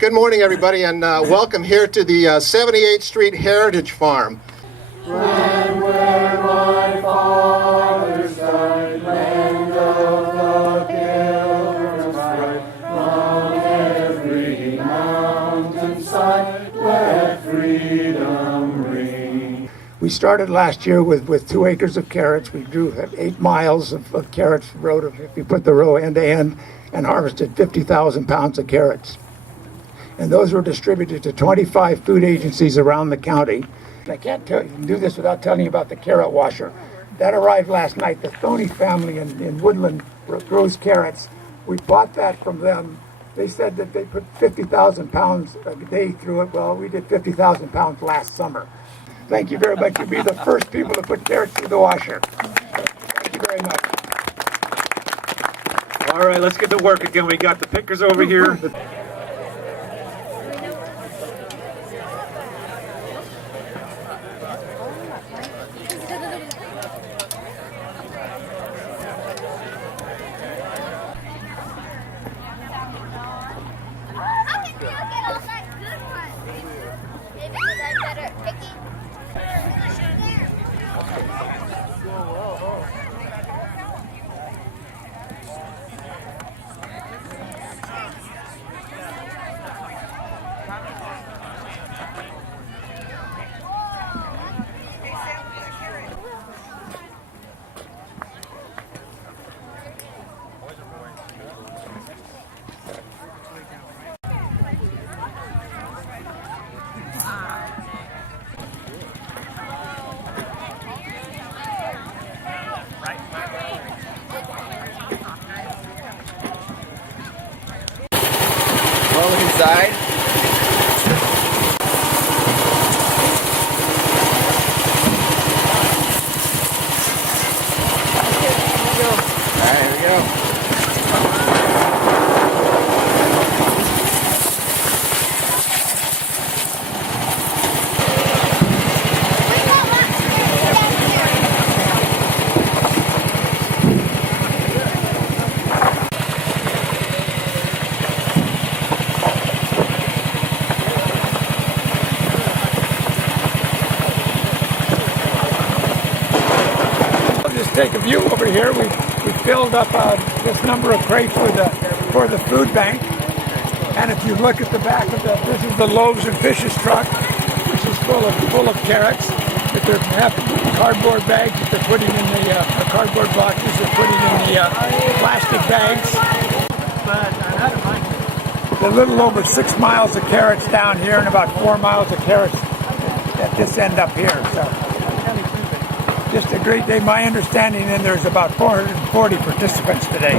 Good morning, everybody, and welcome here to the 78th Street Heritage Farm. Land where my fathers died, land of the pilgrims bright, on every mountainside, let freedom ring. We started last year with 2 acres of carrots. We grew 8 miles of carrots, we put the row end to end, and harvested 50,000 pounds of carrots. And those were distributed to 25 food agencies around the county. I can't do this without telling you about the carrot washer. That arrived last night. The Thoney family in Woodland grows carrots. We bought that from them. They said that they put 50,000 pounds a day through it. Well, we did 50,000 pounds last summer. Thank you very much. You'll be the first people to put carrots through the washer. Thank you very much. All right, let's get to work again. We got the pickers over here. Inside. All right, here we go. Take a view over here. We filled up this number of crates for the food bank. And if you look at the back of this is the loaves and fishes truck, which is full of carrots that they're having cardboard bags that they're putting in the cardboard boxes they're putting in the plastic bags. A little over 6 miles of carrots down here and about 4 miles of carrots at this end up here. So just a great day. My understanding, and there's about 440 participants today.